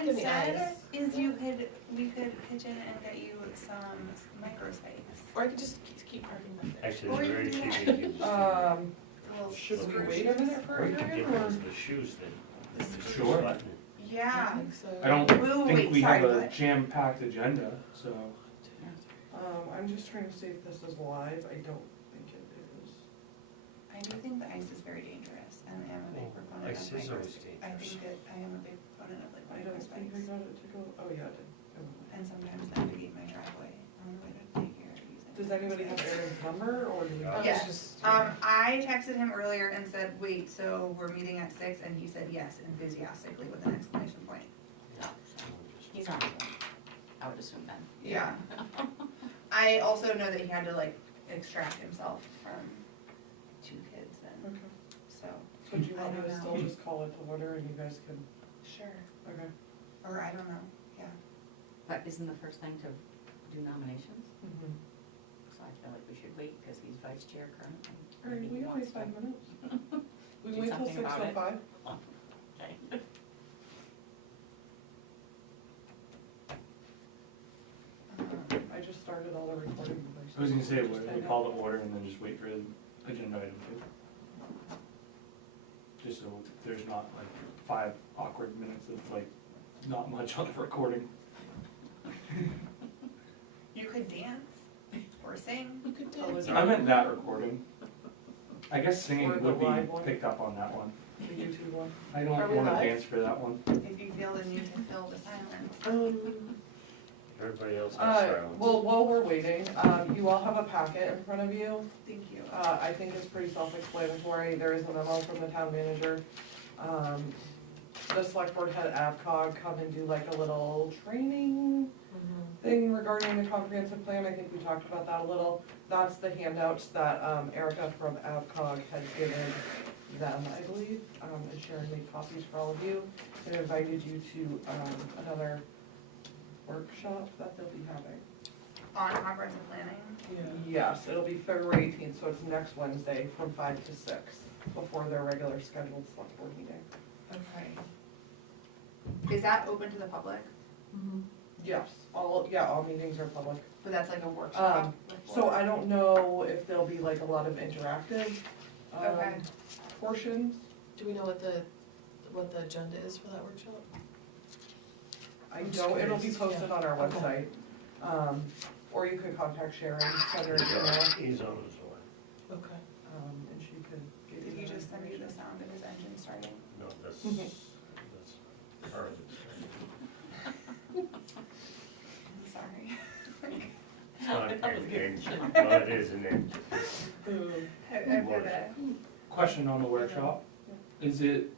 rock in the instead ice. is we could pitch in and get you some micro spikes. Or I could just keep parking back there. Actually, Or it's you very can do cheap. that. You can just Little Should we screw wait a shoes. minute for or a you can hearing, get rid or? of the shoes then. Sure. Button it. I Yeah. think so. I don't Wait, think we sorry, have a what? jam-packed agenda, so. I'm just trying to see if this is live, I don't think it is. I do think the ice is very dangerous, and I am a big Oh, proponent ice of is micro always spikes. I dangerous. think that I am a big proponent of like I micro don't think I spikes. got it to go, oh yeah, it did. And sometimes navigate my driveway on the way to daycare using. Does anybody have Aaron's number, or do we? Yeah. Yes, I texted him earlier and said, wait, so we're meeting at 6, and he said yes enthusiastically with an exclamation point. He's on it. I would assume then. Yeah. I also know that he had to like extract himself from 2 kids then, Okay, so, so do you I want me don't to know. still just call it to order and you guys can, sure, okay? or I don't know, yeah. But isn't the first thing to do nominations? Mm-hmm. So I feel like we should wait because he's vice chair currently. Alright, we got like 5 minutes. We Do wait till something about it. 6:05. Okay. I just started all the recording. I was gonna say, we call the order and then just wait for the agenda item two. Just so there's not like 5 awkward minutes of like, not much on the recording. You could dance or sing. You could Oh, dance. I meant that recording. I guess Or singing the would be live one. picked up on that one. The YouTube one. I Are don't we wanna live? dance for that one. If you feel the need to fill the silence. Everybody else has silence. Well, while we're waiting, you all have a packet in front of you. Thank you. I think it's pretty self-explanatory. There is a memo from the town manager. The select board had AvCog come and do like a little training thing regarding the comprehensive plan. I think we talked about that a little. That's the handouts that Erica from AvCog had given them, I believe. And Sharon made copies for all of you and invited you to another workshop that they'll be having. On comprehensive planning. Yes, it'll be February 18th, so it's next Wednesday from 5 to 6, before their regular scheduled select board meeting. Okay. Is that open to the public? Yes, all meetings are public. But that's like a workshop? So I don't know if there'll be like a lot of interactive Okay. portions. Do we know what the agenda is for that workshop? I I'm just don't, it'll be curious, posted yeah. on our Okay. website. Or you could contact Sharon, send her an email, He's on his way. Okay. and she could give Did you he that just send you the information. sound of his engine starting? No, that's part of it. I'm sorry. It's not an engine, well, it is an engine. Ooh. I've heard that. Question on the workshop, is it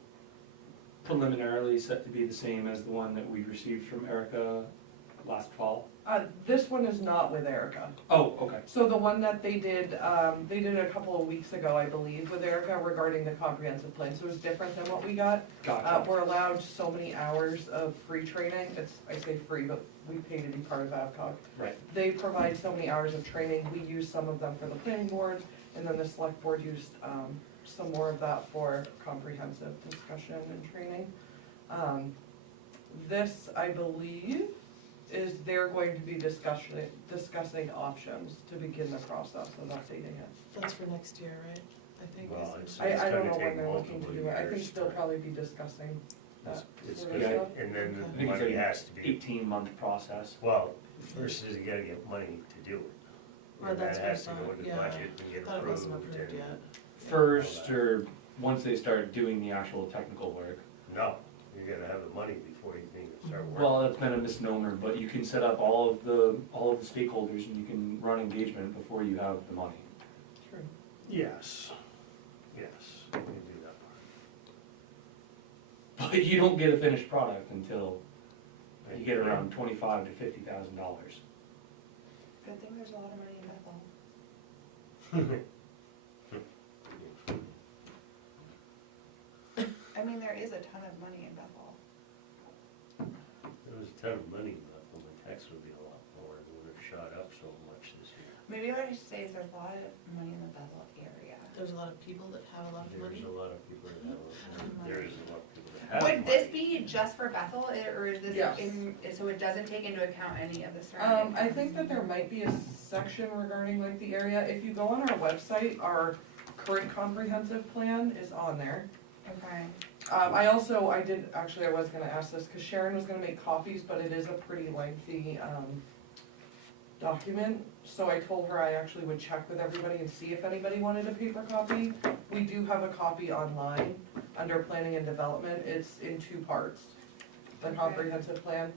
preliminarily set to be the same as the one that we received from Erica last fall? This one is not with Erica. Oh, okay. So the one that they did a couple of weeks ago, I believe, with Erica regarding the comprehensive plan, so it was different than what we got. Gotcha. We're allowed so many hours of free training, I say free, but we pay to be part of AvCog. Right. They provide so many hours of training, we use some of them for the planning board, and then the select board used some more of that for comprehensive discussion and training. This, I believe, is they're going to be discussing options to begin the process of updating it. That's for next year, right? I think. Well, it's I don't gonna know when take they're looking to multiple do it, I think years they'll to- probably be discussing that It's sort of gonna, stuff. and then I the think it's money an has to be, 18-month process. well, first is you gotta get money to do it. Well, And that's that what I has to go thought, in the yeah. budget and I get thought it wasn't approved approved and, yet. First, or once they start doing the actual technical work. no, you gotta have the money before you can even start working. Well, that's been a misnomer, but you can set up all of the stakeholders and you can run engagement before you have the money. True. Yes, yes, you can do that part. But you don't get a finished product until you get around $25,000 to $50,000. Good thing there's a lot of money in Bethel. I mean, there is a ton of money in Bethel. There was a ton of money left, but my tax would be a lot more, it would have shot up so much this year. Maybe what I should say is there's a lot of money in the Bethel area. There's a lot of people that have a lot of money. There's a lot of people that have, there is a lot of people that have Would this money. be just for Bethel, or is this Yes. so it doesn't take into account any of the surrounding? I think that there might be a section regarding like the area. If you go on our website, our current comprehensive plan is on there. Okay, I was gonna ask this, cause Sharon was gonna make copies, but it is a pretty lengthy, document. So I told her I actually would check with everybody and see if anybody wanted a paper copy. We do have a copy online under planning and development. It's in 2 parts, the Okay. comprehensive plan.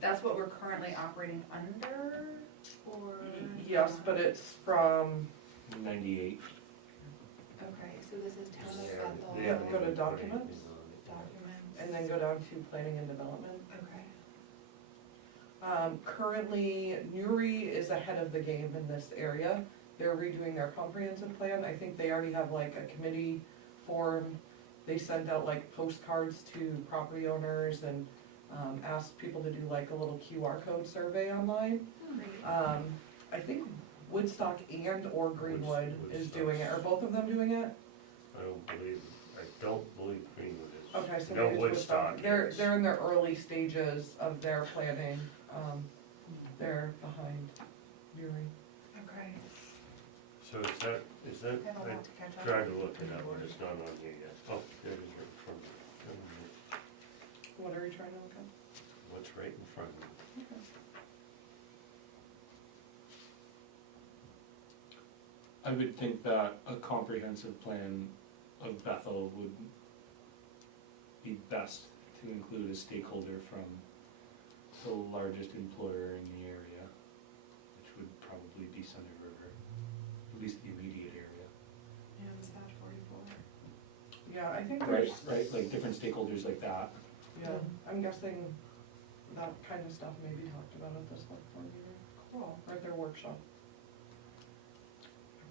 that's what we're currently operating under, or? Yes, but it's from, 98. Okay, so this is town of They Bethel. haven't- they Yeah, haven't go to even put documents. anything on it. Documents. and then go down to planning and development. Okay. Currently, Newry is ahead of the game in this area. They're redoing their comprehensive plan. I think they already have like a committee formed. They sent out like postcards to property owners and asked people to do like a little QR code survey online. Great. I think Woodstock and or Greenwood is doing it. Are both of them doing it? I don't believe Greenwood is. Okay, so No, maybe it's Woodstock Woodstock. is. They're in their early stages of their planning. They're behind Newry. Okay. So is that, I have a I lot to catch up. tried to look it up, but it's not on here yet. Oh, there it is right in front of me. What are you trying to look at? What's right in front of me? I would think that a comprehensive plan of Bethel would be best to include a stakeholder from the largest employer in the area, which would probably be Sunday River, at least the immediate area. Yeah, dispatch 44. Yeah, I think Right, there's. right, like different stakeholders like that. Yeah, I'm guessing that kind of stuff may be talked about at this select board meeting, Cool. or at their workshop. I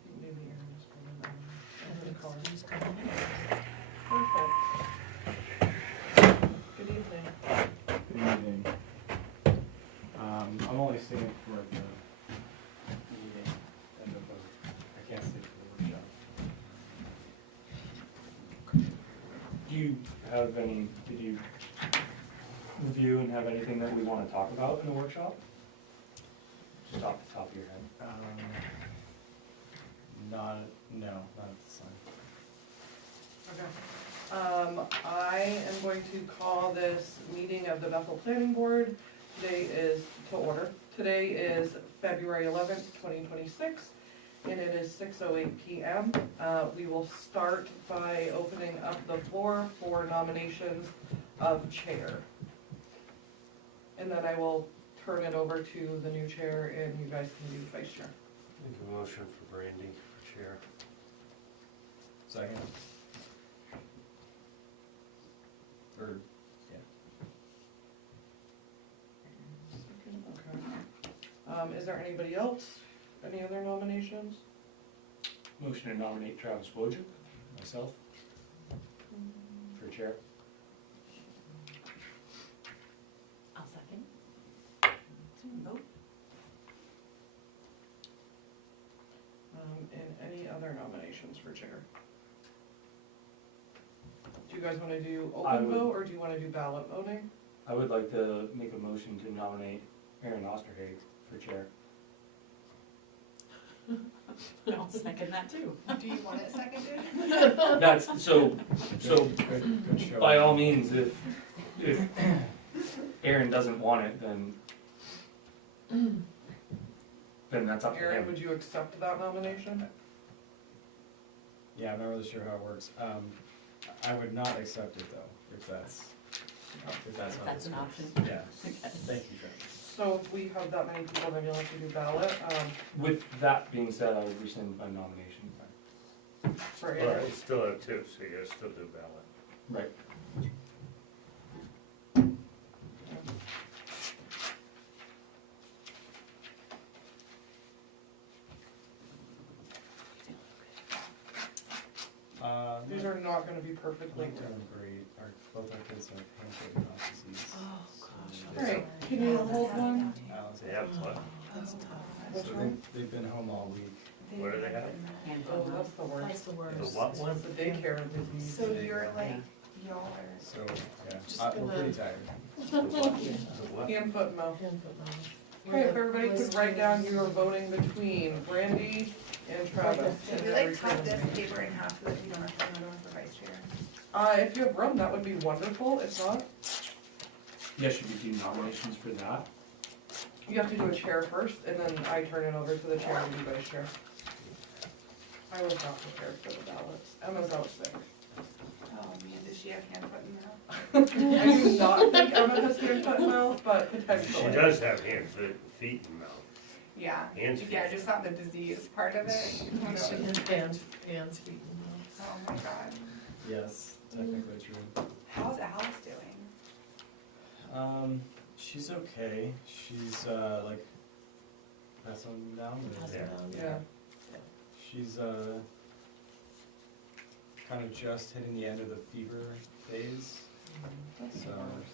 think maybe Aaron is coming down. In the car. He's coming. Perfect. Good evening. Good evening. I'm only staying for the meeting and the vote. I can't stay for the workshop. Do you have any, did you review and have anything that we wanna talk about in the workshop? Just off the top of your head. Not at this time. Okay. I am going to call this meeting of the Bethel Planning Board. Today is to order. Today is February 11th, 2026, and it is 6:08 p.m. We will start by opening up the floor for nominations of chair. And then I will turn it over to the new chair and you guys can do vice chair. Make a motion for Brandy for chair. Second? Third? Okay. Is there anybody else? Any other nominations? Motion to nominate Travis Wojcik, myself, for chair. I'll second. Vote. And any other nominations for chair? Do you guys wanna do I open would- vote, or do you wanna do ballot voting? I would like to make a motion to nominate Aaron Osterhage for chair. I'll second that too. Do you want it seconded? That's, so Good show. by all means, if Aaron doesn't want it, then that's up to Aaron, him. would you accept that nomination? Yeah, I'm not really sure how it works. I would not accept it though, if that's not. That's an option. Yeah, Okay. thank you, Travis. So if we have that many people, then you'll have to do ballot, With that being said, I would rescind my nomination. for Well, Aaron. you still have two, so you gotta still do ballot. Right. These are not gonna be perfectly. Like doing great. Both our kids have hand-foot processes. Oh, gosh. I'm Alright, sorry. can you hold one? Alex, They have what? That's tough. Which So one? they've been home all week. What do they have? Oh, that's the That's worst. the The worst. what one? It's the daycare disease. So you're like, Y'all are. So, yeah, Just we're gonna- pretty tired. The what? Hand, foot, and mouth. Hand, foot, mouth. Okay, if We're everybody could listing- write down you are voting between Brandy and Travis. Should we like cut this paper in half so that we don't have to have another one for vice chair? If you have room, that would be wonderful, if not, Yeah, should we do nominations for that? you have to do a chair first, and then I turn it over to the chair and do vice chair. I was not prepared for the ballots, Emma's out sick. Oh man, does she have hand, foot, and mouth? I do not think Emma has hand, foot, and mouth, but She potentially. does have hands, feet and mouth. Yeah, Hands, yeah, just not the disease part of it. Who knows? She has hands, feet, and mouth. Oh my god. Yes, technically true. How's Alice doing? She's okay. She's like passing down. Passing Yeah. down. Yeah, She's kind of just hitting the end of the fever phase. that's So, the worst.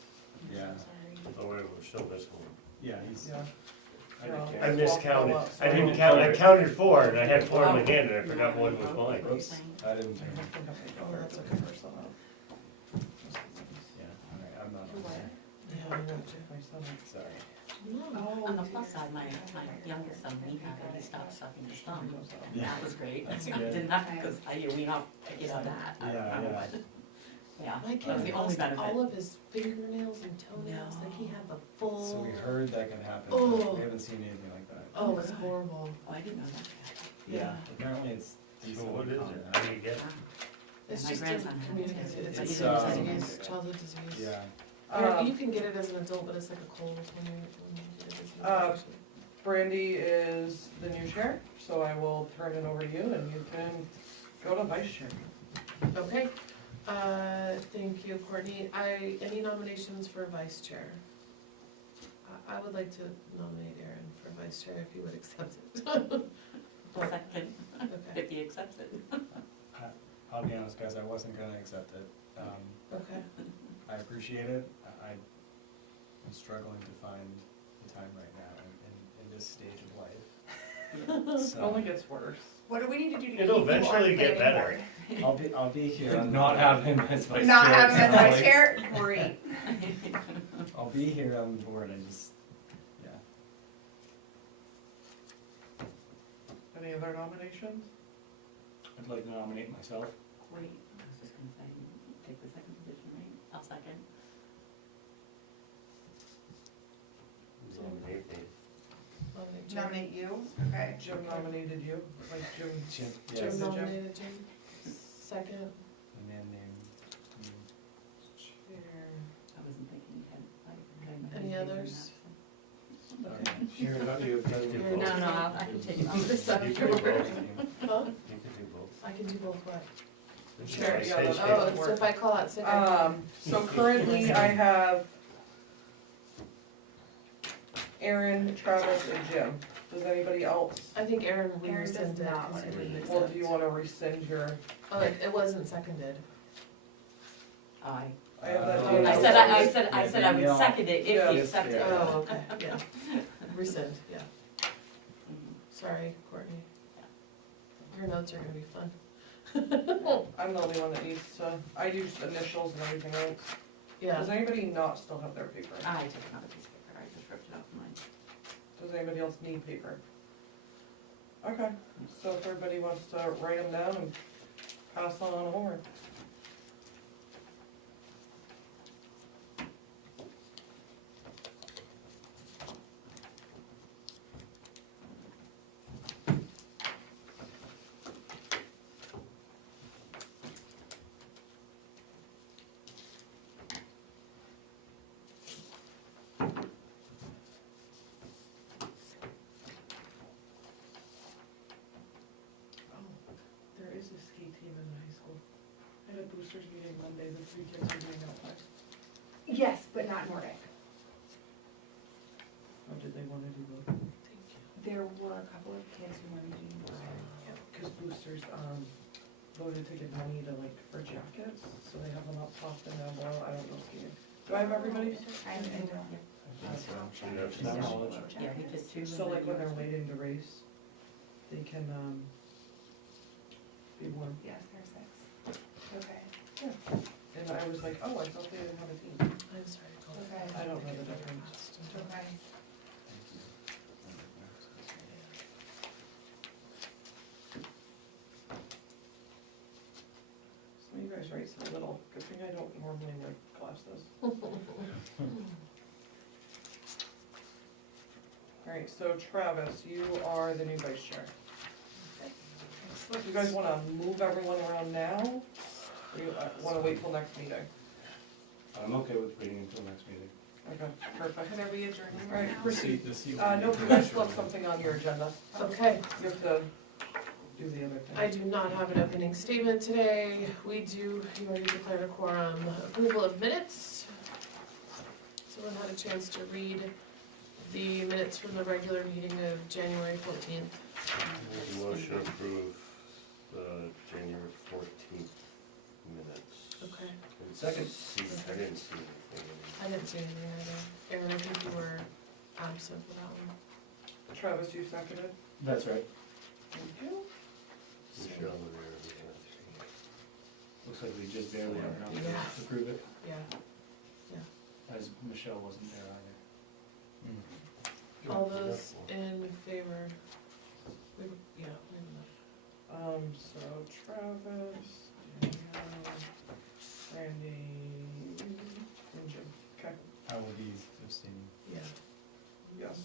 yeah, Sorry. Oh, we're still missing one. yeah, he's. Yeah. I didn't Well, care. I miscounted. Well, I didn't so- count, I counted four and I had four in my hand and I forgot one was mine. Whoops, I didn't I turn. have to have my Oh, daughter that's to okay. figure some out. Yeah, alright, I'm not. For what? Yeah, I I will got check my stomach. Sorry. you. No. On the plus side, my youngest son, he had it, he stopped sucking his thumb, and Yeah. that was great. That's I good. didn't have, because I, wean off, I get on that, I don't Yeah, know, yeah. but, yeah, My that was kid the only lost benefit. all of his fingernails and toenails, like he had the full. So we heard that can happen, Oh. but we haven't seen anything like that. Oh, it's horrible. Oh, I didn't know that. Yeah. Apparently it's So decent. what is it? How do you get? It's My just a grandson had it. communicative, It's it's a a disease. disease, childhood disease. Yeah, You can get it as an adult, but it's like a cold when you get it as an infection. Brandy is the new chair, so I will turn it over to you and you can go to vice chair. Okay, thank you, Courtney. Any nominations for vice chair? I would like to nominate Erin for vice chair if you would accept it. Second, Okay, if he accepts it. I'll be honest, guys, I wasn't gonna accept it. okay. I appreciate it. I'm struggling to find the time right now in this stage of life. It So, only gets worse. What do we need to do to keep It'll you on eventually get planning better. board? I'll be here on. Not have him as vice chair. Not having a sounds vice like. chair? Great. I'll be here on board, I just, yeah. Any other nominations? I'd like to nominate myself. Great, I was just gonna say, take the second position, right? I'll second. Nominate me. Nominate Jim. Nominate you? Okay. Jim nominated you, like Jim. Jim, Jim yes, Jim. nominated Jim. Second. a man named, I wasn't thinking you had, like. Any others? Okay. Here, not you, but you No, both. I can take it on this You can do both. Huh? You can do both. I can do both what? Chair, yeah, Stage that's- change. Oh, so if I call out sick, I So currently I have Aaron, Travis, and Jim. Does anybody else, I think Erin Erin does rescinded not because he wanna wouldn't be. well, accept. do you wanna rescind your, Oh, it wasn't seconded. Aye. I have that. Oh, I down. said, I said I would Yeah. second it if Yeah. he accepted it. Yeah. Oh, okay, yeah. Rescind, yeah. Mhm. Sorry, Courtney. Your notes are gonna be fun. I'm the only one that needs to, I do initials and everything else. Yeah. Does anybody not still have their paper? I took another piece of paper, I just ripped it off mine. Does anybody else need paper? Okay, so if everybody wants to write them down and pass on over. There is a ski team in the high school. I had a boosters meeting Monday, the 3 kids are doing outside. Yes, but not Nordic. How did they wanna do both? Thank you. There were a couple of kids who wanted to do Nordic. Cause boosters, voted to give money to like, for jackets, so they have them up top and down below, I don't know skiing. Do I have everybody's? I don't. Yeah. That knowledge. Yeah, we did two. So like when they're waiting to race, they can, be warm. Yes, there's 6. Okay. And I was like, oh, I thought they didn't have a team. I'm sorry, Nicole. Okay. I don't know the difference. Okay. Thank you. Some of you guys write so little. Good thing I don't normally wear glasses. Alright, so Travis, you are the new vice chair. Do you guys wanna move everyone around now? Or you wanna wait till next meeting? I'm okay with waiting until next meeting. Okay, perfect. Can I adjourn Alright, now? proceed. The seat. No, you guys still have something on your agenda. Okay, You have to do the other thing. I do not have an opening statement today. You already declared a quorum. Approval of minutes. Someone had a chance to read the minutes from the regular meeting of January 14th. Motion to approve the January 14th minutes. Okay. Second. I didn't see anything. I didn't see anything either. Aaron, I think you were absent for that one. Travis, you seconded? That's right. Thank you. Michelle and Aaron, Looks like we just barely have enough Yeah. to approve it, Yeah. as Michelle wasn't there either. All those in favor? Yeah, we have enough. So Travis, Danielle, Randy, and Jim. Okay, I will be abstaining. Yeah, yes.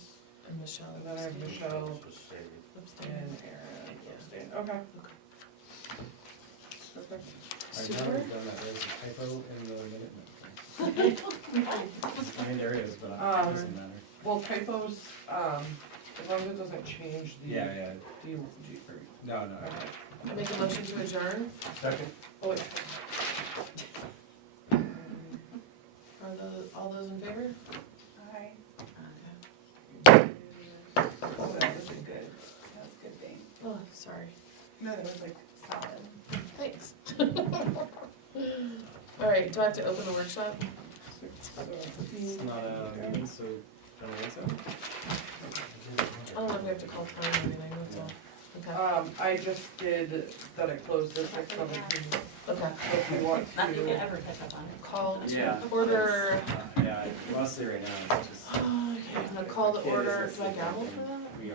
and Michelle. And then I have abstained. Michelle Just saying. Abstained. and Aaron Yeah. abstain. Okay. Perfect. I've Super. never done that, there's a typo in the minute. I mean, there is, but it doesn't matter. Well, typos, as long as it doesn't change the. Yeah, Do you, no, okay. I make a motion to adjourn. Second. Oh, wait. All those in favor? Aye. Oh, that was good. That was a good thing. Oh, sorry. No, that was like solid. Thanks. All right, do I have to open the workshop? it's not a meeting, so, don't worry, so. I don't know if we have to call time or anything, that's all. Okay, I just did that it closed at 6:17. okay. So if you want Not that you to, ever catch up on it. Call Yeah. to order. Yeah, mostly right now, it's just. Okay, I'm gonna call the Kids order. Do I listening gavel and for that? We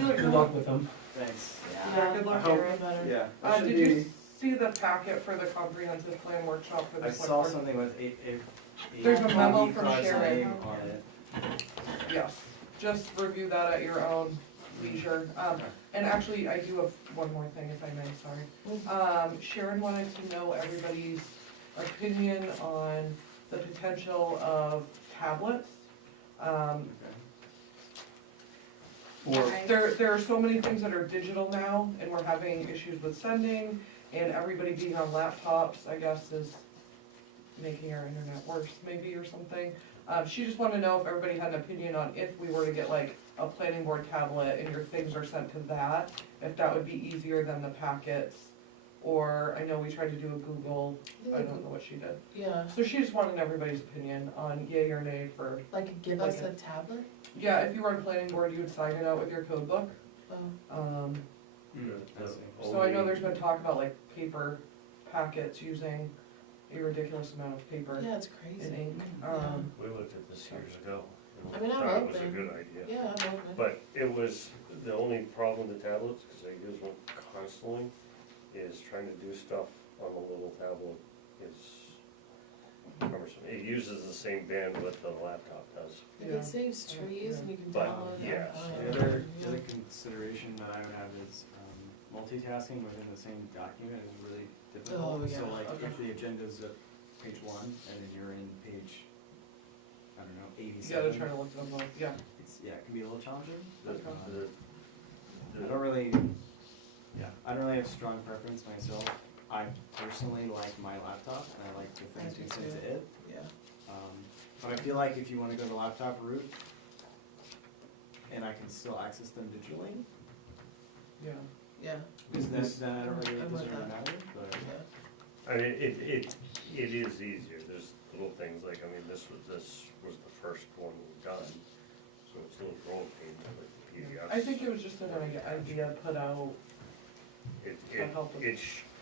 aren't. Good luck with them. Thanks. Yeah, good luck, I hope- Aaron. Yeah. Did you see the packet for the comprehensive plan workshop for I the saw select board? something with a There's a memo Tommy from Clark's Sharon. name on it. Yes, just review that at your own leisure. And actually, I do have one more thing, if I may, sorry. Sharon wanted to know everybody's opinion on the potential of tablets. There are so many things that are digital now, and we're having issues with sending, and everybody being on laptops, I guess, is making our internet worse, maybe, or something. She just wanted to know if everybody had an opinion on if we were to get like a planning board tablet and your things are sent to that, if that would be easier than the packets. Or, I know we tried to do a Google, I don't know what she did. Yeah, So she just wanted everybody's opinion on yay or nay for, like give us a tablet? yeah, if you were on planning board, you would sign it out with your code book. Oh, I see. So I know there's been talk about like paper packets using a ridiculous amount of paper yeah, it's and crazy. ink. We looked at this years ago. and I mean, I'm thought it was a open. good idea. Yeah, I'm open. But it was, the only problem with the tablets, because I use one constantly, is trying to do stuff on a little tablet is cumbersome. It uses the same bandwidth the laptop does. Like, it saves trees and you can But, download. yes. The other consideration that I would have is multitasking within the same document is really difficult. Oh, yeah, So like okay. if the agenda's at page 1 and then you're in page, I don't know, You 87. gotta try to look them both, yeah. It can be a little challenging. The- the- I don't really, I don't really have strong preference myself. I personally like my laptop and I like the things I do we send too. to it. Yeah, But I feel like if you wanna go the laptop route, and I can still access them digitally, Yeah. yeah, because then I don't really, I'm it doesn't with really that. matter, but. yeah. I mean, it is easier, there's little things like, I mean, this was the first one we've done, so it's a little growing pains like the PDFs. I think it was just an idea put out It, to help with. it,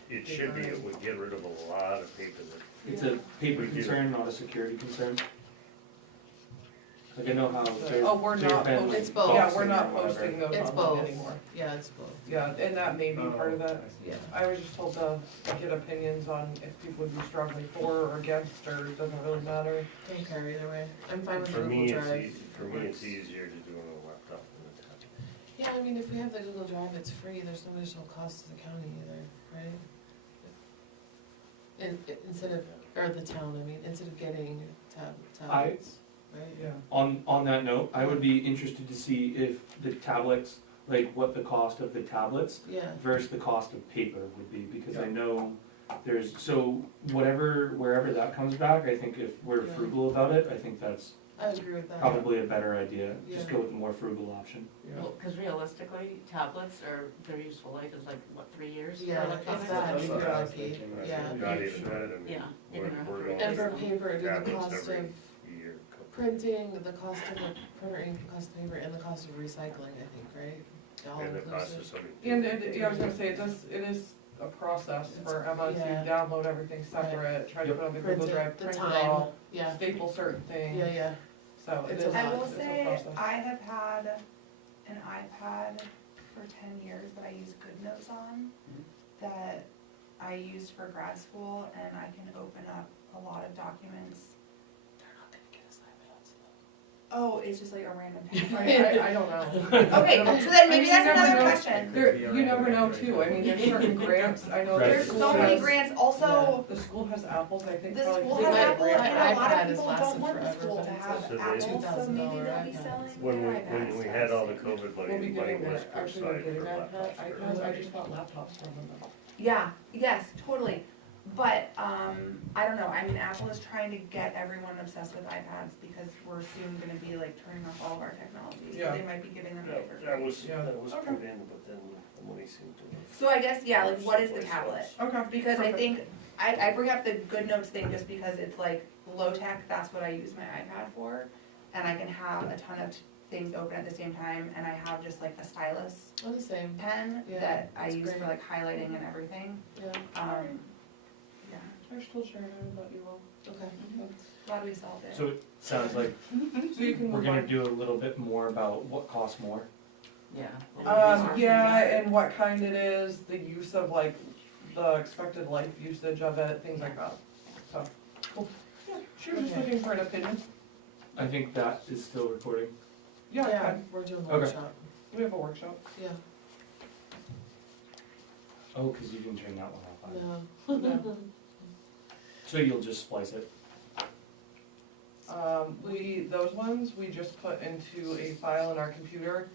it should be, it would get rid of a lot of paper that, It's a paper We do. concern, not a security concern. Like I know how there's Oh, we're clear not pens, posting, It's both. yeah, boxing we're or not whatever. posting those It's online both. anymore. Yeah, it's both, Yeah, and that may be part of that. yeah. I was just told to get opinions on if people would be strongly for or against, or it doesn't really matter. Don't care either way. I'm fine with the for Google me, it's, Drive. for me, it's easier to do on a laptop than a tablet. Yeah, I mean, if we have the Google Drive, it's free, there's no additional cost to the county either, right? Instead of, or the town, I mean, instead of getting tablets, right? Yeah. On that note, I would be interested to see if the tablets, like what the cost of the tablets Yeah, versus the cost of paper would be, because I Yeah. know there's, so whatever, wherever that comes back, I think if we're Yeah. frugal about it, I think that's I agree with that. probably a better idea, just Yeah. go with the more frugal option. Yeah. Well, cause realistically, tablets are, their useful life is like, what, 3 years? for Yeah, electronics? if that, That's if what you're I was lucky, thinking. yeah. Not even that, I mean, Yeah, you're we're, gonna have we're to going And for replace them. paper, do the tablets cost every of year. couple- printing, the cost of the printer ink, the cost of paper, and the cost of recycling, I think, right? All And the cost of inclusive. somebody. And yeah, I was gonna say, it is a process for Emma to Yeah. download everything separate, try to Yep. put on the Print Google Drive, it, the print it time, all, yeah, staple certain things, yeah, yeah. so it It's is, a I lot. will it's a say, process. I have had an iPad for 10 years that I use GoodNotes on, that I used for grad school, and I can open up a lot of documents. They're not gonna get us iPads Oh, it's just like a random I don't know. Okay, so then maybe I mean, that's you never another know. question. There, you never know too, I mean, there's certain grants, I know Right. the There's school so many has- grants, also, The school has apples, I think, the probably. school because has they get Apple, grant and money. a lot iPad of has people don't lasted want the forever, school but to it's have a- Apple, so $2,000 maybe they'll be iPad. selling When their we, iPads when we to had us. all the COVID We'll money, be money getting was that, put actually, aside we're getting for iPads, laptops. I just bought laptops from them. Yeah, yes, totally. But, I don't know, I mean, Apple is trying to get everyone obsessed with iPads because we're soon gonna be like turning off all of our technology, so Yeah. they might be giving them away for That free. was, Yeah. that was Okay. put in, but then the money seemed to have. So I guess, yeah, like, what is the tablet? Okay. Because I Perfect. think, I bring up the GoodNotes thing just because it's like low tech, that's what I use my iPad for. And I can have a ton of things open at the same time, and I have just like a stylus Oh, the same, pen Yeah, that I that's use for great. like highlighting and everything. yeah, Yeah, I just told Sharon I would let you all. okay. glad we solved it. So it sounds like So you can we're move gonna on. do a little bit more about what costs more. Yeah. Yeah, and what kind it is, the use of like, the expected life usage of it, things like that. So, cool. Yeah, she was just Okay. looking for an opinion. I think that is still recording. Yeah, okay. We're doing the Okay. workshop, We have a workshop. yeah, Oh, cause you didn't turn that one off. no. No. So you'll just splice it. Those ones, we just put into a file in our computer,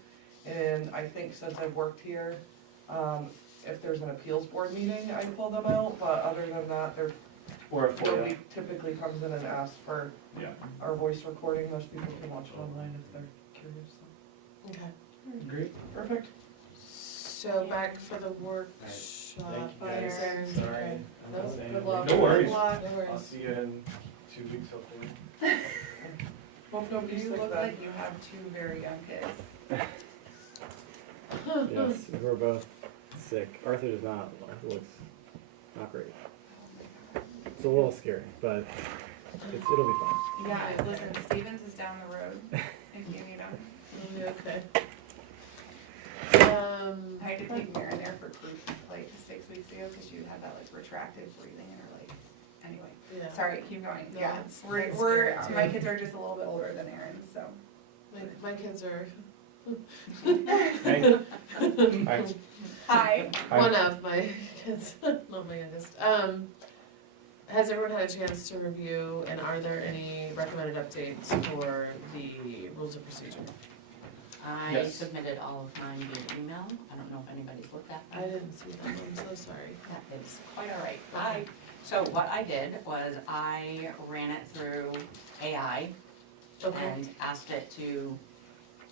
and I think since I've worked here, if there's an appeals board meeting, I pull them out, but other than that, Or a FOIA. nobody typically comes in and asks for Yeah. our voice recording, most people can watch it online if they're curious, so. Okay, Great. Perfect. so back for the workshop. Thank you guys. Aaron, Sorry. okay. I'm No, not saying good luck. No worries. No I'll worries. see you in 2 weeks hopefully. Hope nobody's You sick look then. like you have two very young kids. Yes, we're both sick. Arthur does not. Arthur looks not great. It's a little scary, but it'll be fine. Yeah, listen, Stevens is down the road if you need him. Yeah, okay. I had to take Maren there for cruise like 6 weeks ago because she had that like retracted breathing in her like, anyway. Yeah. Sorry, keep going. No, Yeah, it's we're, scary too. my kids are just a little bit older than Aaron's, so. My kids are Hey. Hi. Hi. Hi. one of my kids, not my youngest. Has everyone had a chance to review, and are there any recommended updates for the rules of procedure? I Yes. submitted all of mine via email. I don't know if anybody's looked at I them. didn't see them, I'm so sorry. That is quite all right. So what I did was I ran it through AI Okay, and asked it to,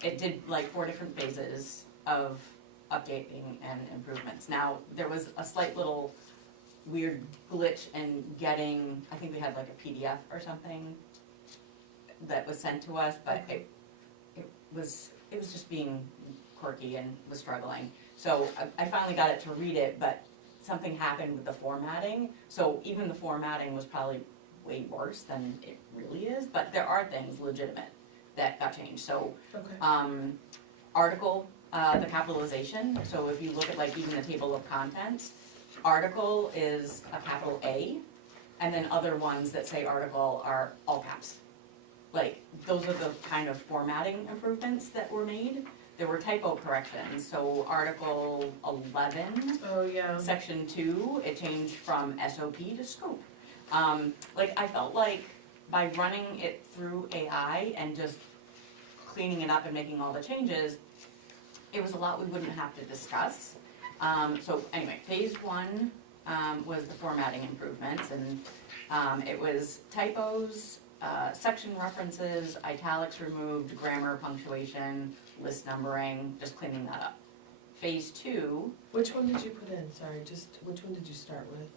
it did like 4 different phases of updating and improvements. Now, there was a slight little weird glitch in getting, I think we had like a PDF or something that was sent to us, but it was just being quirky and was struggling. So I finally got it to read it, but something happened with the formatting, so even the formatting was probably way worse than it really is, but there are things legitimate that got changed, so, Okay. article, the capitalization, so if you look at like even the table of contents, article is a capital A, and then other ones that say article are all caps. Like, those are the kind of formatting improvements that were made. There were typo corrections, so Article 11, Oh, yeah. Section 2, it changed from SOP to scope. Like, I felt like by running it through AI and just cleaning it up and making all the changes, it was a lot we wouldn't have to discuss. So anyway, phase 1 was the formatting improvements, and it was typos, section references, italics removed, grammar, punctuation, list numbering, just cleaning that up. Phase 2, Which one did you put in? Sorry, just, which one did you start with?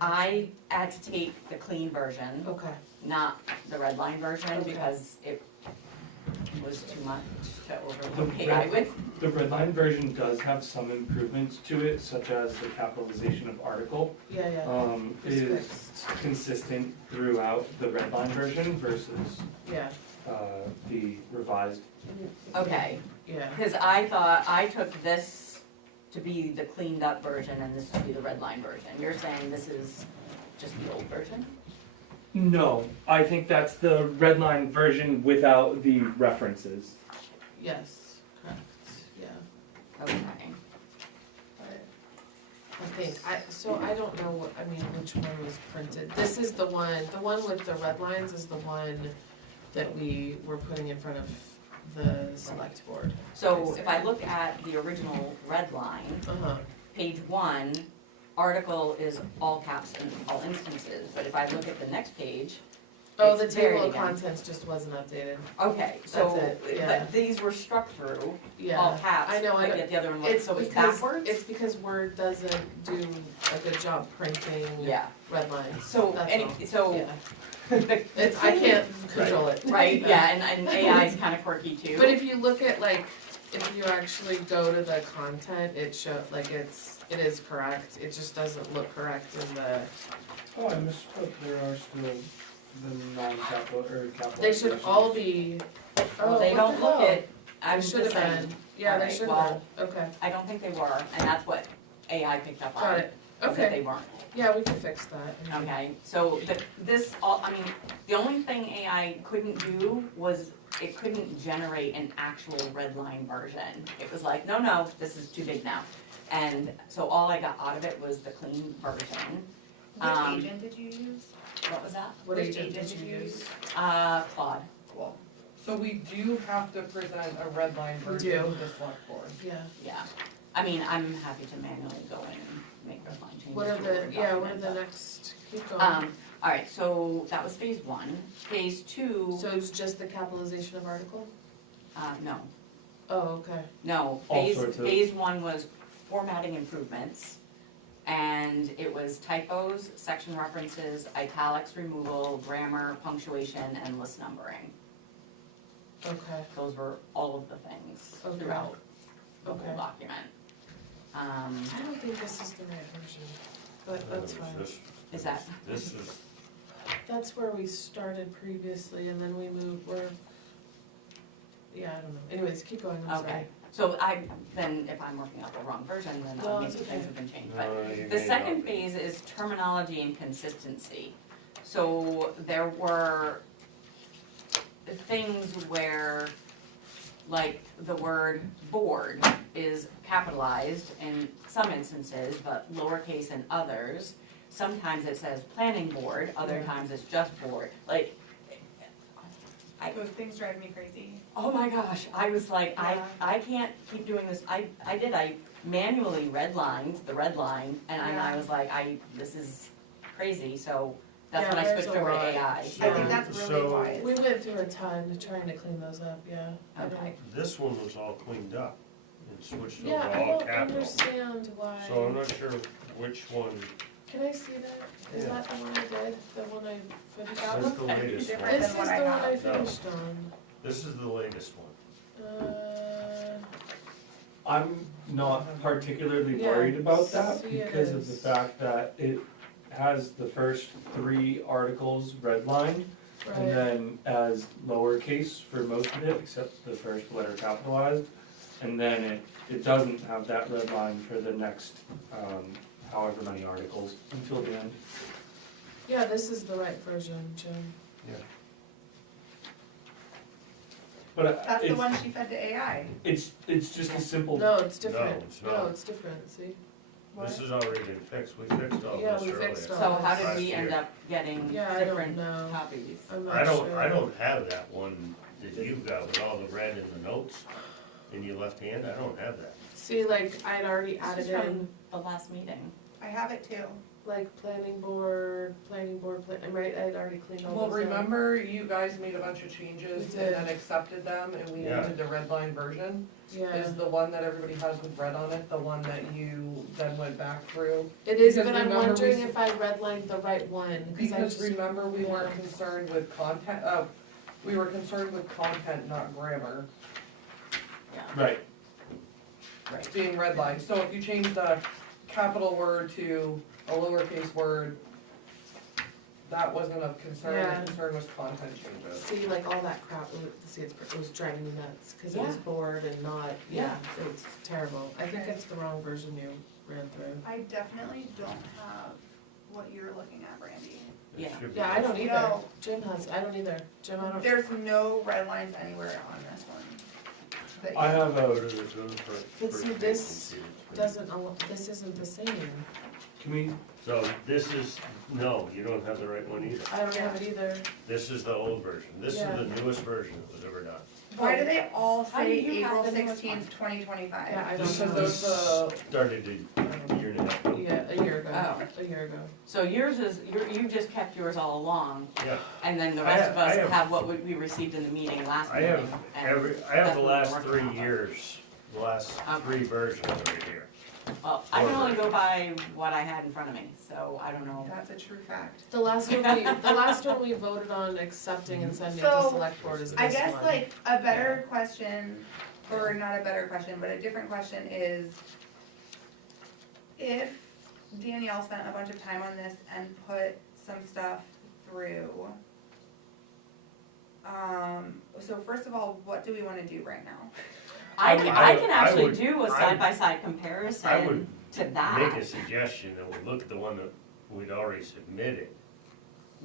I had to take the clean version, Okay, not the red line version, Okay. because it was too much to The overload AI with. The red line version does have some improvements to it, such as the capitalization of article, yeah, yeah, it's is fixed. consistent throughout the red line version versus, Yeah. the revised. Okay, Yeah, because I thought, I took this to be the cleaned up version and this to be the red line version. You're saying this is just the old version? No, I think that's the red line version without the references. yes, correct, yeah. Okay. I think, so I don't know what, I mean, which one was printed. This is the one with the red lines is the one that we were putting in front of the select board. So if I look at the original red line, Uh-huh, page 1, article is all caps in all instances, but if I look at the next page, oh, the it's table buried of again. contents just wasn't updated, Okay, so, That's it, yeah. but these were struck through, all yeah. caps, I know, but yet the other one was, so it's because- backwards? It's because Word doesn't do a good job printing Yeah, red lines. so, That's any, all. so, Yeah, the it's, I can't control it. right, yeah, and AI is kind of quirky too. But if you look at like, if you actually go to the content, it show, like it is correct, it just doesn't look correct in the, Oh, I misspoke, there are still the non-capital, or capitalizations. they should all be, Well, oh, they what don't the look hell? at, I'm They just should have saying, been, yeah, they Alright, should well, have been, okay, I don't think they were, and that's what AI picked up on. got it, is that okay, they weren't. yeah, we can fix that. Okay, so this, all, I mean, the only thing AI couldn't do was it couldn't generate an actual red line version. It was like, no, this is too big now. And so all I got out of it was the clean version. Which agent did you use? What was that? What Which agent did agent you did you use? Claude. Cool. So we do have to present a red line We version do. to the select board. Yeah, Yeah, I mean, I'm happy to manually go in and make red line changes. what are to a the, Word yeah, what are document, the but- next, keep going. All right, so that was phase 1. Phase 2, So it's just the capitalization of article? no. Oh, okay, No, All sorts of- phase 1 was formatting improvements, and it was typos, section references, italics removal, grammar, punctuation, and list numbering. okay, Those were all of the things Okay. throughout the okay. whole document. I don't think this is the right version, but that's fine. Is that, This is, That's where we started previously and then we moved, yeah, I don't know. Anyways, keep going, I'm sorry. okay, so then if I'm working out the wrong version, then No, maybe it's things okay. have been changed, but no, you the may second not be. phase is terminology and consistency. So there were things where, like, the word board is capitalized in some instances, but lowercase in others. Sometimes it says planning board, other Yeah. times it's just board, like, Those things drive me crazy. oh my gosh, I was like, Yeah. I can't keep doing this, I manually redlined the red line, and I Yeah. was like, this is crazy, so that's Yeah, when I there's switched a over to lot. AI. I Yeah. think that's really So- wise. We went through a ton trying to clean those up, yeah. I don't- Okay. This one was all cleaned up and switched over Yeah, to I all don't capital. understand why. So I'm not sure which one, Can I see that? Is Yeah. that the one I did? The one I finished That on? That's looks the latest different one. This than is what I the one I have. No. finished on. this is the latest one. I'm not particularly Yeah, worried about that see it because of the as- fact that it has the first 3 articles redlined and Right, then as lowercase for most of it, except the first letter capitalized. And then it doesn't have that red line for the next, however many articles until the end. yeah, this is the right version, Jim. But That's the one she fed to AI. it's just a simple, No, it's different, it's no, not. it's different, see? This has already been fixed, we fixed all Yeah, this we earlier. fixed all So how did Last we end year. up getting Yeah, I don't different know. copies? I'm not I sure. don't have that one that you've got with all the red in the notes in your left hand, I don't have that. See, like, I'd already This added is in, from the last meeting. I have it too. like, planning board, right, I'd already cleaned all Well, those out. remember, you guys made a bunch of changes We and did. then accepted them, and we Yeah. needed the red line version. Yeah, Is the one that everybody has with red on it, the one that you then went back through? it is, because but I'm remember we wondering s- if I redlined the right one, cause I Because just, remember, we weren't yeah. concerned with content, we were concerned with content, not grammar, Yeah, right, right. being redlined. So if you change the capital word to a lowercase word, that wasn't of concern, Yeah. the concern was content changes. see, like, all that crap, see, it was driving me nuts, cause it was Yeah. bored and not, yeah, Yeah. it was terrible. I think it's the wrong version you ran through. I definitely don't have what you're looking at, Brandy. It Yeah. should be Yeah, I don't this. either, No. Jim has, I don't either, Jim, I don't. There's no red lines anywhere on this one. that I you- have Go a, to the first But see, page and this see it. Doesn't, this isn't the same, can we, So this is, no, you don't have the right one either. I don't have it either. This is the old version, this is Yeah. the newest version that was ever done. Why do they all How do say you have April the newest 16th, 2025? Yeah, I Because don't know. those, Started a year and a half ago. Yeah, a year ago, Oh. a year ago. So yours is, you just kept yours all along, Yeah, and then the I rest of us have- have what we received in the meeting last I meeting. have and I have that's the what we're last working 3 on. years, the last Okay. 3 versions right here. Well, I can only go by what I had in front of me, so I don't know. That's a true fact. The last one we voted on accepting and sending to So, select board is this one. I guess like a better question, or not a better question, but a different question is, if Danielle spent a bunch of time on this and put some stuff through, so first of all, what do we wanna do right now? I can actually would- do a I- side-by-side I would comparison to Make that, a suggestion that we look at the one that we'd already submitted.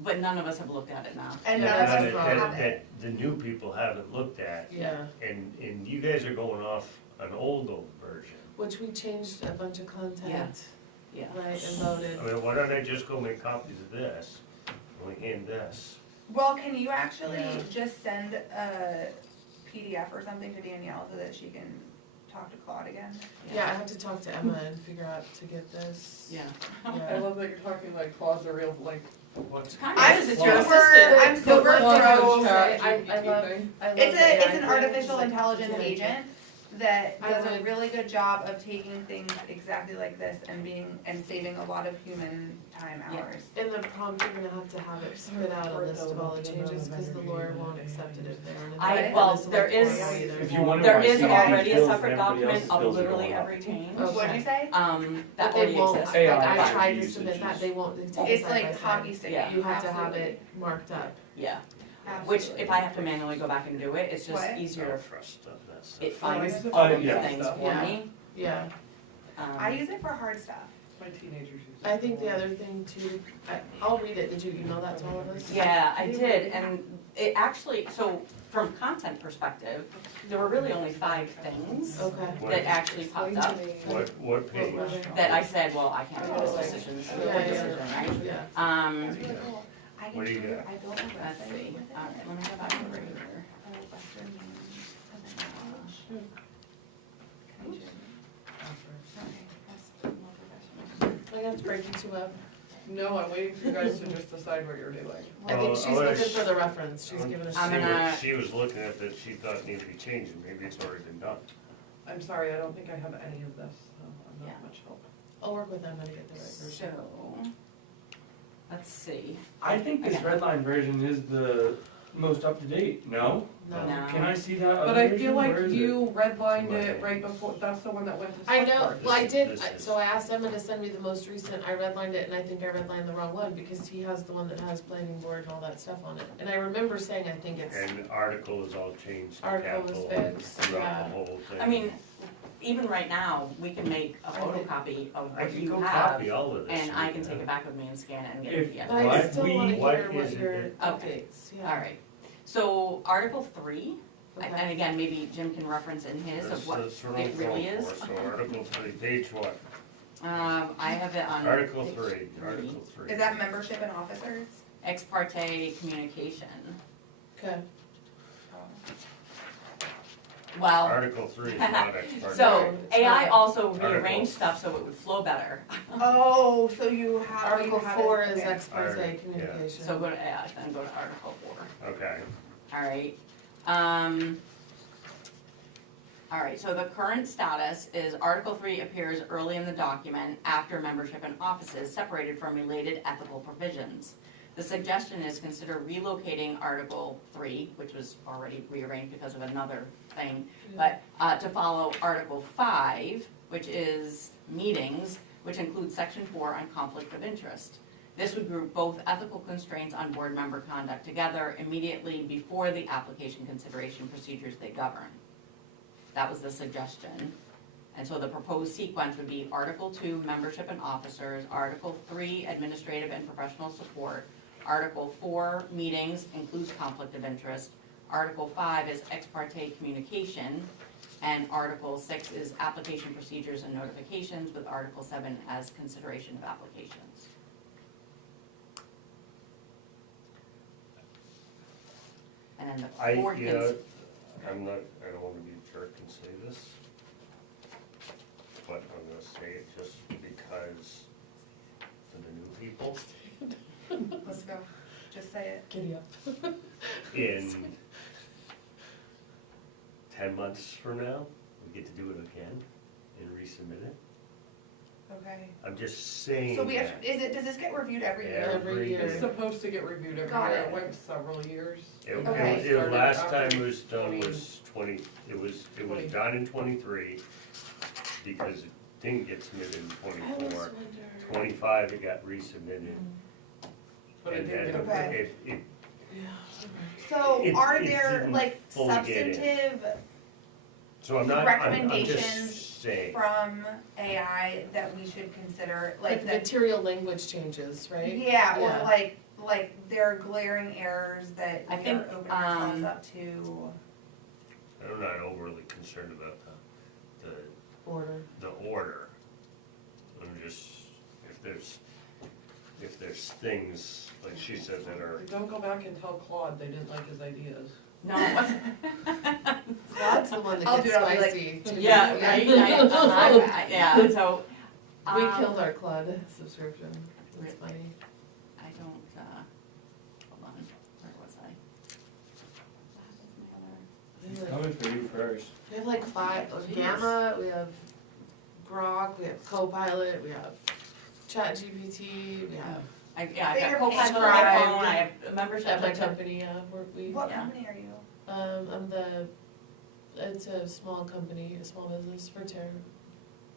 but none of us have looked at it now. And Yeah, none of that's us the That- problem. have it. that the new people haven't looked at, Yeah, and you guys are going off an old version. which we changed a bunch of content, Yeah. right, and voted. I mean, why don't I just go make copies of this, and we hand this? Well, can you actually Yeah. just send a PDF or something to Danielle so that she can talk to Claude again? Yeah, I have to talk to Emma and figure out to get this. Yeah. I Yeah. love that you're talking like Claude's a real, like, what's, Kind I'm of, it's super, your assistant. I'm super Claude's pro. a chat I GPT love- thing. I love It's the AI it's an thing, artificial like, intelligence yeah. agent that I does a would- really good job of taking things exactly like this and saving a lot of human time Yeah. hours. In the prompt, you're gonna have to have it spit out a list of all the changes, cause the lawyer won't accept it if there aren't. I- any- well, and the there select is- board won't either. if you wonder There why is CI's already a bills separate and everybody document else's of bills are literally going up. every change, Okay. What'd you say? that But they already won't, exists. like, AI I tried to usage submit that, is- they won't, they take it It's side like by side. hockey stick. Yeah. You have to have Absolutely. it marked up. Yeah, which Absolutely. if I have to manually go back and do it, it's just What? easier, Trust stuff, that stuff. it finds Oh, all yeah. the things for Yeah. me. Yeah, I use it for hard stuff. My teenagers use it. I think the other thing too, I'll read it, did you email that to all of us? Yeah, I did, and it actually, so from content perspective, there were really only 5 things Okay. that actually popped up What page? What were they? that I said, well, I can't make this decision, so Yeah, good yeah, decision, right? Yeah. Um, That's really cool. I can What do you do- got? I built a let's website see, with it. alright, let me go back over here. Oh, Western Maine. Okay, that's more professional. I have to break you two up. No, I'm waiting for you guys to just decide what you're doing. I think Well, she's I wanna looking sh- for the reference, she's giving us. I'm See gonna- what she was looking at that she thought needed to be changed, and maybe it's already been done. I'm sorry, I don't think I have any of this, so I'm Yeah. not much help. I'll work with Emma to get the right version. So, let's see. I think this Okay. red line version is the most up to date, no? No. No. Can I see that But other I version? feel like Where is it? you redlined it right before, that's the one that went to I select know, board. well, I did, This is- so I asked Emma to send me the most recent, I redlined it, and I think I redlined the wrong one, because he has the one that has planning board and all that stuff on it. And I remember saying, I think it's, And article is all changed to Article was capital fixed, throughout yeah. the whole thing. I mean, even right now, we can make a I think- photocopy of I what can you go have, copy all of this. and I can take it back with me and scan it and get it If- to you. but I What still we- wanna what hear what is it your that- updates, yeah. Alright, so Article 3, and Okay. again, maybe Jim can reference in his of what That's what it I'm really going is. for. So Article 3, page what? I have it on Article page 3, 3. Article 3. Is that membership and officers? Ex parte communication. Okay, Well, Article 3 is not ex parte. so It's AI not. also Article. rearranged stuff so it would flow better. Oh, so you have. what you Article have 4 is okay. ex parte Alright, yeah. communication. So go to AI, then go to Article 4. Okay, Alright, alright, so the current status is Article 3 appears early in the document after membership and offices separated from related ethical provisions. The suggestion is consider relocating Article 3, which was already rearranged because of another thing, but to follow Article 5, which is meetings, which includes Section 4 on conflict of interest. This would group both ethical constraints on board member conduct together immediately before the application consideration procedures they govern. That was the suggestion. And so the proposed sequence would be Article 2, membership and officers, Article 3, administrative and professional support, Article 4, meetings, includes conflict of interest, Article 5 is ex parte communication, and Article 6 is application procedures and notifications, with Article 7 as consideration of applications. And then the board you can, know, I don't wanna be a jerk and say this, but I'm gonna say it just because for the new people, Let's go, just say it. Giddy up. in 10 months from now, we get to do it again and resubmit it. Okay. I'm just saying So we have, that. does this get reviewed every Yeah. year? Every year. It's supposed to get reviewed every Got year, it. it went several years. Okay. The last Started time it was done after was 20, it was 20. done in 23, because it didn't get submitted in I always 24. wonder. 25, it got resubmitted. But it And did then get Okay. it, Yeah. So It- are it there didn't like fully get in. substantive so I'm not, I'm recommendations just saying. from AI that we should consider, Like like that? material language changes, right? Yeah, Yeah. or like there are glaring errors that I we think, are opening ourselves up to. I'm not overly concerned about Order. the order. I'm just, if there's things, like she said, that are, Don't go back and tell Claude they didn't like his ideas. no, Claude's the one that I'll gets do it, I'll be like, spicy. too. yeah, right, yeah, so. We killed our Claude subscription. It's funny. I don't, hold on, where was I? What happened to my other? We have like- Coming for you first. We have like 5, Jeez. Gamma, we have Grok, we have Copilot, we have ChatGPT, we have I've got They are Copilot on my prescribed phone, I have a membership at my that took, company, we, What Yeah. company are you? I'm it's a small company, a small business for terror.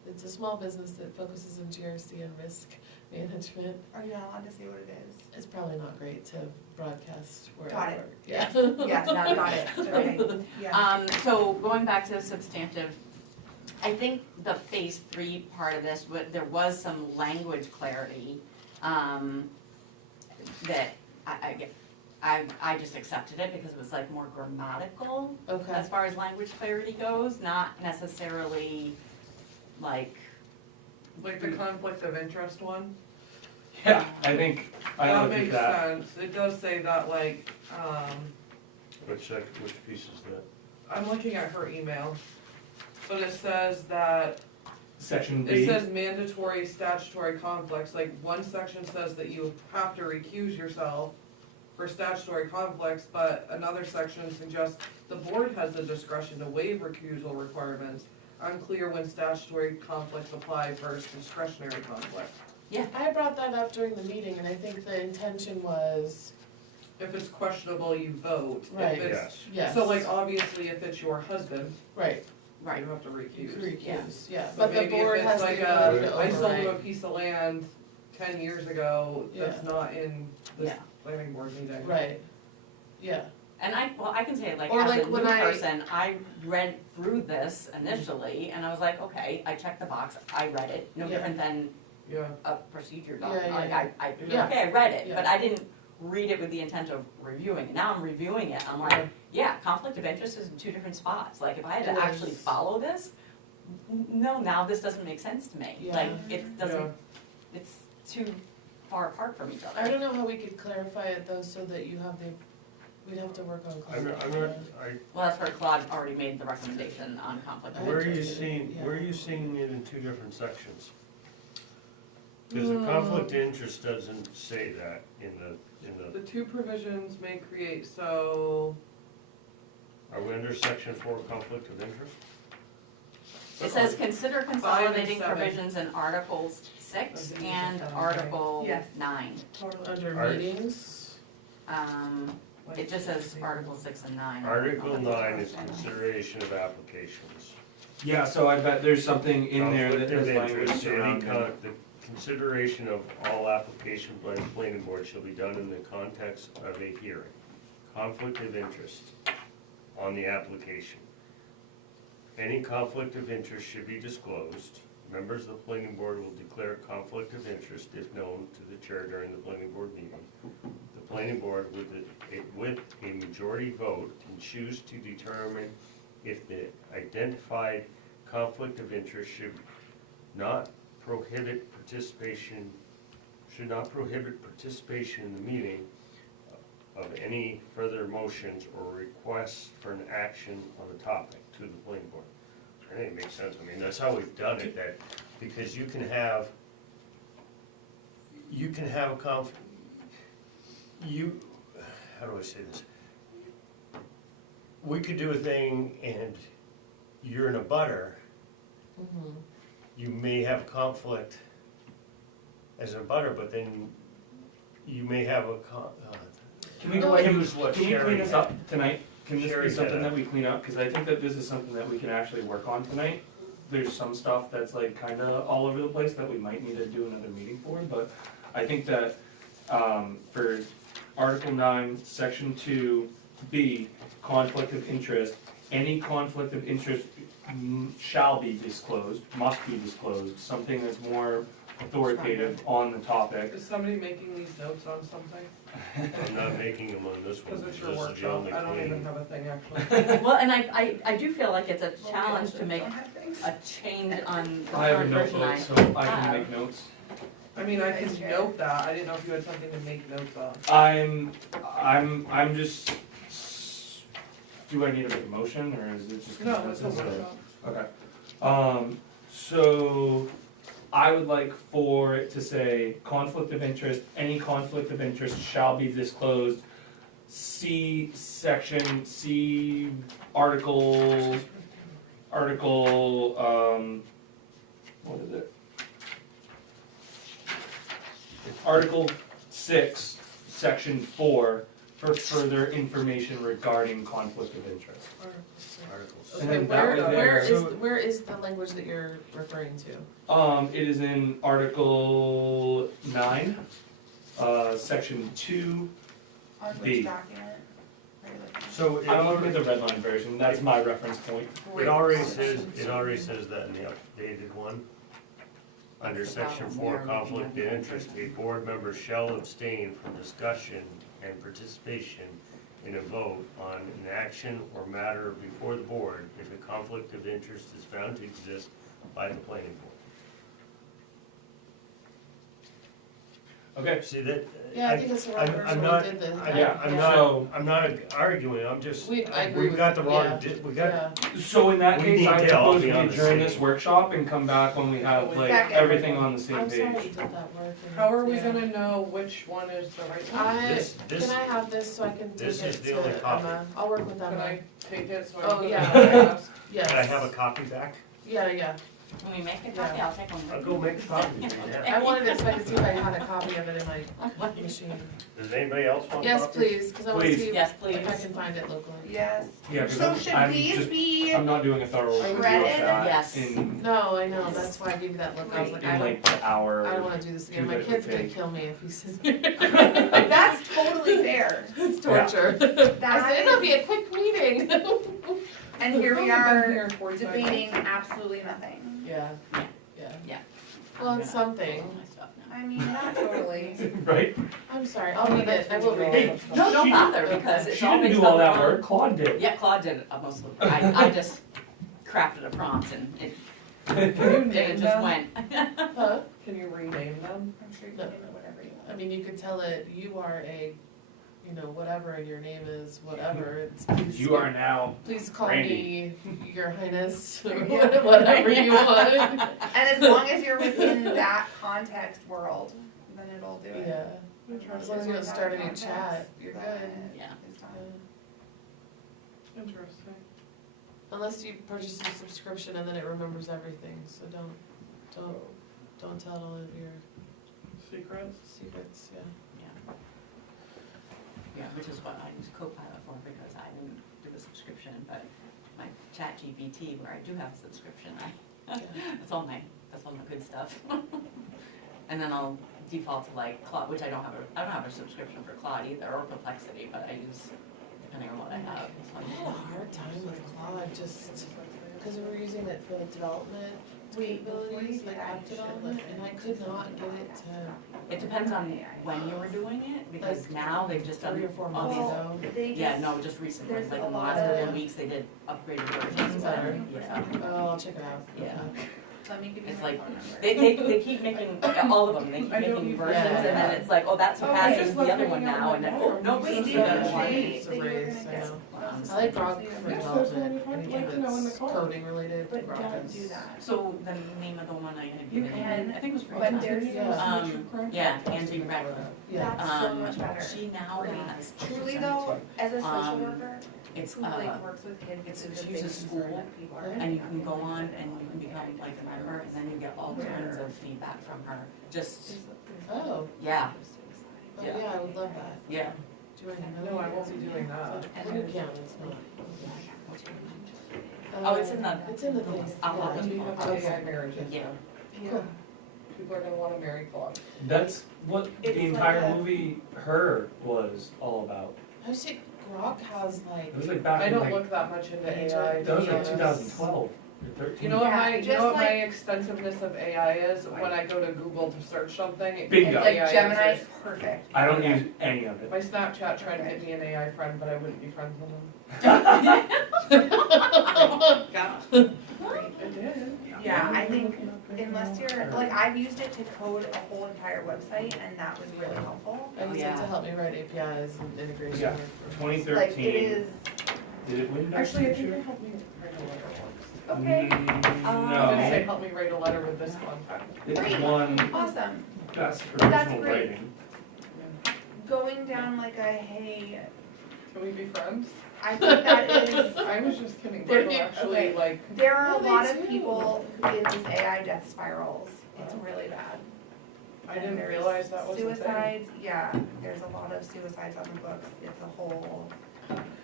It's a small business that focuses on GRC and risk management. Are you not allowed to say what it is? It's probably not great to broadcast where Got I it. work. Yeah. Yes, now got it, okay, yeah. so going back to substantive, I think the phase 3 part of this, there was some language clarity, that I just accepted it because it was like more grammatical Okay. as far as language clarity goes, not necessarily like. Like the conflict of interest one? Yeah, I think I That looked at makes that. sense, it does say that like, which piece is that? I'm looking at her email, but it says that, Section it B. says mandatory statutory conflicts, like one section says that you have to recuse yourself for statutory conflicts, but another section suggests the board has the discretion to waive recusal requirements. Unclear when statutory conflicts apply versus discretionary conflicts. I brought that up during the meeting and I think the intention was if it's questionable, you vote. If Right. it's- Yes. Yes. So like, obviously, if it's your husband, Right, Right, you have to recuse. recuse, yeah, But but the maybe if board it's has the like ability to I sold you a override. piece of land 10 years ago, that's Yeah. not in this Yeah. planning board meeting. Right, yeah, and I can say, like, Or as like a new when I- person, I read through this initially, and I was like, okay, I checked the box, I read it, no Yeah. different than Yeah. a procedure Yeah, document, yeah, like, I, Yeah. okay, I read it, Yeah. but I didn't read it with the intent of reviewing it. Now I'm reviewing it, I'm like, yeah, conflict of interest is in two different spots, like, if I had It to actually is. follow this, no, now this doesn't make sense to me. Yeah. Like, it doesn't, it's too far apart from each other. I don't know how we could clarify it though, so that you have the, we'd have to work on. I'm not, Well, that's where Claude already made the recommendation on conflict of where are you interest. seeing, Yeah. where are you seeing it in two different sections? Because the Mm. conflict of interest doesn't say that in the, The two provisions may create, so, are we under section 4, conflict of interest? It says, consider consolidating 7. provisions in Articles 6 Of the and user file, Article Yes. 9. totally. Under Alright. meetings, It just says Article 6 and 9. Article 9 is consideration of applications. Yeah, so I bet there's something in there that Conflict of has language interest, surrounding it. the consideration of all applications by the planning board shall be done in the context of a hearing. Conflict of interest on the application. Any conflict of interest should be disclosed. Members of the planning board will declare a conflict of interest if known to the chair during the planning board meeting. The planning board with a majority vote can choose to determine if the identified conflict of interest should not prohibit participation in the meeting of any further motions or requests for an action on the topic to the planning board. I think it makes sense. I mean, that's how we've done it, that, because you can have a how do I say this? We could do a thing and you're in a butter, mhm, you may have conflict as a butter, but then you may have a Can we, No, can use what can we Sherry clean this had. up tonight? Can this Sherry be something said that we clean up? Cause I think that this is something that we can actually work on tonight. There's some stuff that's like kinda all over the place that we might need to do another meeting for, but I think that, for Article 9, Section 2B, conflict of interest, any conflict of interest shall be disclosed, must be disclosed, something that's more authoritative on the topic. Is somebody making these notes on something? I'm not making them on this one, Because it's this your is the workshop, only I don't even clean. have a thing actually. Well, and I do feel like it's a challenge to make Don't have things. a change on the I have a current version notebook, I so I can have. make notes. I mean, I Vice can Chair. note that, I didn't know if you had something to make notes on. I'm just, do I need to make a motion, or is it just? No, it's a consensus? workshop. Okay, so I would like for it to say, conflict of interest, any conflict of interest shall be disclosed. See section, see article, what is it? Article 6, section 4, for further information regarding conflict of interest. Articles. And okay, then that way there- where is the language that you're referring to? It is in Article 9, section 2. On B. which document are you looking at? So it I'm looking at already, the red line version, that's my reference point. it already says that in the updated one. Under That's the section problem. 4, We are conflict making of a interest, a board member shall abstain from discussion and participation in a vote on an action or matter before the board if a conflict of interest is found to exist by the planning board. Okay, Yeah, See I that, think it's the wrong I'm version, we not, did the. I'm not arguing, I'm just, I agree we've got the with- wrong, yeah. we got, Yeah, so in that We case, need I Dale, I'll propose be we on the adjourn this same. workshop and come back when we have like Second. everything on the same I'm sorry we page. did that work. and- How are we yeah. gonna know which one is the right one? This- Can I have this so I can take this is it the only to copy. Emma? I'll work with Can Emma. I take it so I Oh, can put it yeah. on my desk? Yes. can I have a copy back? Yeah, yeah. Can we make a copy? I'll take one. I'll go make a copy. I wanted it so I could see if I had a copy of it in my machine. Does anybody else want Yes, copies? please, because I want to Please. see Yes, if please. I can find it locally. Yes. Yeah, So because should I'm these just, be, I'm not doing a thorough Shredded? shot Yes. in, No, I know, that's why I gave you that look, I was like, in I don't, like the hour. I don't wanna do this again, two my that it kid's would gonna take. kill me if he says it. that's totally fair. It's torture. I said, it'll be a quick meeting. And here we We've been are here 45 debating minutes. absolutely nothing. Yeah, Yeah. yeah. Yeah. Well, it's something. My stuff now. I mean, not totally. Right? I'm sorry, I'll read it, I will read Hey, it. No, don't She- bother, because it's She all didn't based do on all the that prompt. work, Claude did. Yeah, Claude did most of the, I just crafted a prompt and it, Can you and name it just them? went. Huh? Can you rename them? I'm sure you No. can do whatever you I want. mean, you could tell it, you are a, you know, whatever, and your name is whatever, it's please. You are now, Please call Randy. me your highness, or Yeah. whatever you want. And as long as you're within that context world, then it'll do it. Yeah, as long as you don't start any chat, you're Then good. it Yeah. is done. Interesting. Unless you purchase a subscription and then it remembers everything, so don't tell all of your Secrets? secrets, yeah. Yeah. Yeah, which is what I use Copilot for, because I didn't do a subscription, but my ChatGPT, where I do have a subscription, that's all my good stuff. And then I'll default to like Claude, which I don't have a subscription for Claude either, or Perplexity, but I use depending on what I have. So I had a hard time with Claude, just, cause we were using it for the development Wait, before you capabilities, do like that, app you should development, listen and I to could some not of the get it podcasts. it depends on when you were doing it, because Like, now they've just done 3 or 4 all months these. ago. They Yeah, just- no, just recently, there's like a in the lot last couple of- of weeks, they did upgraded It's versions. better. Yeah. Oh, I'll check it out. Yeah. Let me give you It's my like, phone number. they keep making, all of them, they keep I don't making use versions, and then that. it's like, oh, that Oh, surpasses just the other looking one at now, my and then, phone. oh, no, Wait, this they is the other didn't one. say It's a that you were raise, gonna I get. know. classes I like so Grok you for have- Yes, development, that's what anything like, you know, in the that's car. coding related, But Grok don't is. do that. So the name of the one I had You given you, can, I think it was but Rachel. there's Yeah. Angie Radcliffe. Yeah. That's so much better. She now has. Truly though, as a social Um, worker It's, who like works with kids, it's- this is a she big uses concern school, that people are. and you can go on and you can become like a member, and then you get all kinds of feedback from her, just, Oh, yeah, oh, Yeah. yeah, I would love that. yeah. Do I know? No, I won't be doing that. Well, you can, it's not. Oh, it's in the. It's in the thing. I'll Yeah. have We it. have AI marriages. Yeah. Cool. People are gonna wanna marry Claude. that's what the It's like entire a- movie, Her, was all about. I see Grok has like, It was like back I in don't like, look that much into Major AI. that was like Yes. 2012 or 13. You know what Yeah, my, you just know what my like- extensiveness of AI is? When I go to Google to search something, it Bingo. gives Like AI Gemini, answers. perfect. I don't use any of it. My Snapchat tried to get me an AI friend, but I wouldn't be friends with him. Great. I did. Yeah, I think unless you're, like, I've used it to code a whole entire website and that was really helpful. I use it Yeah. to help me write APIs and integration Yeah. work for. 2013. Like, it is, Did it win? Actually, I Best think they Picture? helped me write a letter once. okay, I didn't say No, help me write a letter with this one. it Great. won awesome. Best That's Original great. Writing. Going down like a, hey, Can we be friends? I think that is, I was just kidding. There People you- actually okay. like, there are a No, they lot of do. people who get these AI death spirals. It's really bad. I didn't And there's realize that was a thing. suicides, yeah, there's a lot of suicides on the books. It's a whole,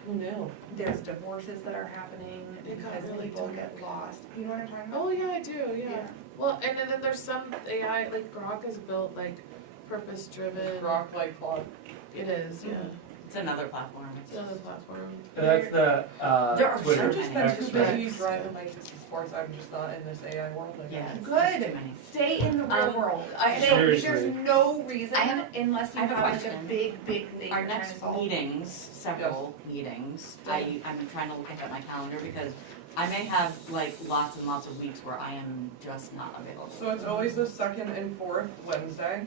Who knew? there's divorces that are happening It got because really people dark. get lost. You know what I'm talking about? Oh, yeah, I do, yeah. Well, and then there's some AI, like Grok is built like purpose-driven. Rock like Claude. It is, yeah. It's another platform. It's another platform. That's the There are Twitter I've just been X, too right? busy driving my kids to sports, I'm just not in this AI world. I Yeah. guess. it's Good. just too many. Stay in the real world. I- Stay, Seriously. there's no reason I have- unless you I have a have like a question. big thing Our you're trying to next solve. meetings, several meetings, I'm trying to look at my calendar because I may have like lots and lots of weeks where I am just not available. So it's always the second and fourth Wednesday,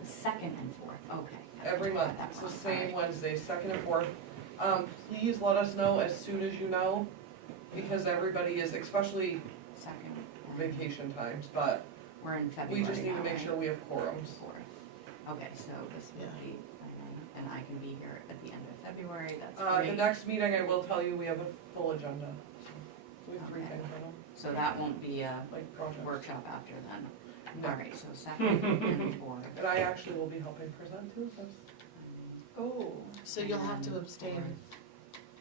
The second and fourth, okay. every month, it's the same Wednesday, second and fourth. Please let us know as soon as you know, because everybody is, especially Second. and- vacation times, but We're in we February just need to now, make right? sure we have quorums. Fourth. Okay, so this Yeah. would be, and I can be here at the end of February, that's The great. next meeting, I will tell you, we have a full agenda. We have 3 Okay. things on them, So that won't be a like projects. workshop after then. No. Alright, so second and fourth. And I actually will be helping present too, that's, Oh. So you'll have to abstain.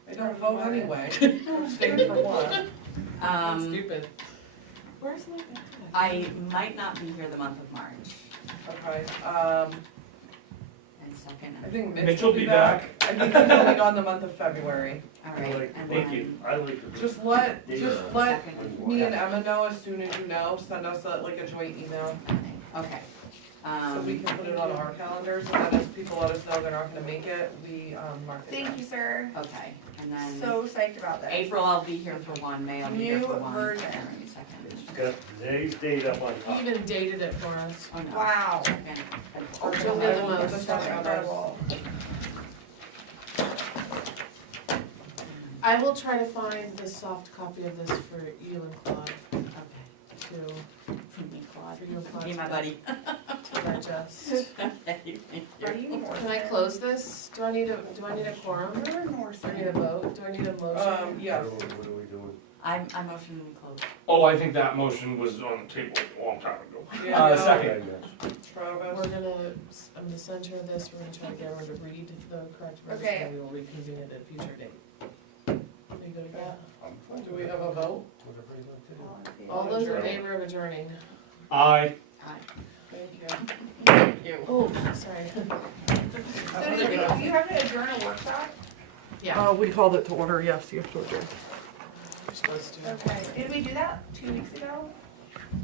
I don't vote anyway, abstain from what? Stupid. Where's my bag? I might not be here the month of March, Okay, and second I and, think Mitch Mitch will will be be back. I think he's only gone the month of February. alright, and Thank you. then, I like to. Just let Second. me and Emma know as soon as you know, send us like a joint email, okay. so we can put it on our calendars, and then as people let us know they're not gonna make it, we, mark it Thank down. you, sir. Okay, and then So psyched about this. April I'll be here for one, May I'll be here for New one, version. and second. Got today's date up on top. He even dated it for us. Oh, no. Wow. Second and Okay, fourth. You'll I get the will get most. this That's on Emma's. incredible. I will try to find the soft copy of this for you and Claude Okay, to, from me, Claude. for you and Claude Be my to buddy. to digest. Thank you. Are you more? Can I close this? Do I need a quorum? You're more Do I need a vote? Do I need a motion? Yes, What are we doing? I motion we close. Oh, I think that motion was on the table a long time ago. yeah, Second. Travis. We're gonna, I'm gonna send her this, we're gonna try to get her to read the correct register, Okay. and we will reconvene at a future date. Are you good with that? Do we have a vote? Whatever you like to do. All those in Adjourn. favor of adjourning? Aye. Thank you. Thank you. Oh, sorry. So did you have to adjourn a workshop? Yeah, We called it to order, yes, you have to adjourn. we're supposed to. Okay. Did we do that 2 weeks ago?